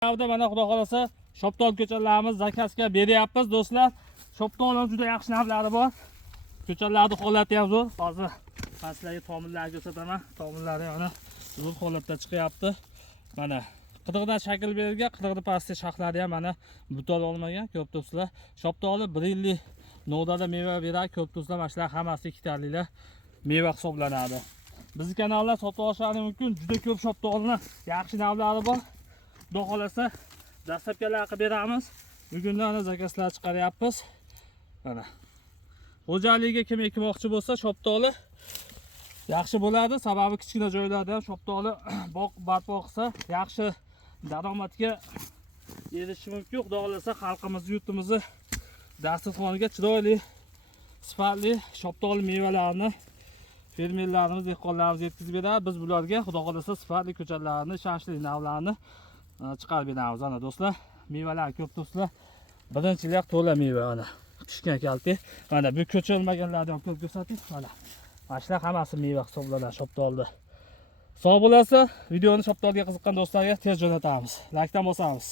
Mana xudo xolasa Shoptol ko'chatlarimiz zakazga beryapmiz do'stlar. Shoptolning juda yaxshi navlari bor. Ko'chatlarning holati ham zo'r. Hozir men sizlarga tomillarni ko'rsataman. Tomillari yana zo'r holatda chiqyapti. Mana qidig'idan shakl berilgan, qidig'ida pastda shaxlari ham mana butal olmagan. Ko'p do'stlar, Shoptoli 1 yillik nodada meva beradi. Ko'p do'stlar, mana shular hammasi 2 tarlilar meva hisoblanadi. Bizning kanalda sotib olishingiz mumkin. Juda ko'p Shoptolning yaxshi navlari bor. Xudo xolasa dastlabkilar qilib beramiz. Bugunlarni zakazlar chiqaryapmiz. Mana. Xo'jaligiga kim ekmoqchi bo'lsa, Shoptoli yaxshi bo'ladi. Sababi kichkina joylarda ham Shoptoli barpo qilsa, yaxshi daromadga erishish mumkin. Xudo xolasa xalqimiz, yurtimizni dasturxoniga chiroyli, sifatli Shoptoli mevalarni fermerlarimiz, dehqonlarimiz yetkazib beradi. Biz bularga xudo xolasa sifatli ko'chatlarni, ishonchli navlarni chiqarib beramiz. Ana do'stlar, mevalar ko'p do'stlar. Birinchilik to'la meva ana. Pishgan kalti. Mana bu ko'chirmaganlarni ham ko'rsatib, mana. Mana shular hammasi meva hisoblanadi Shoptolda. Sog' bo'lasa, videoni Shoptolga qiziqqan do'stlarga tez jo'natamiz. Like'dan bosamiz.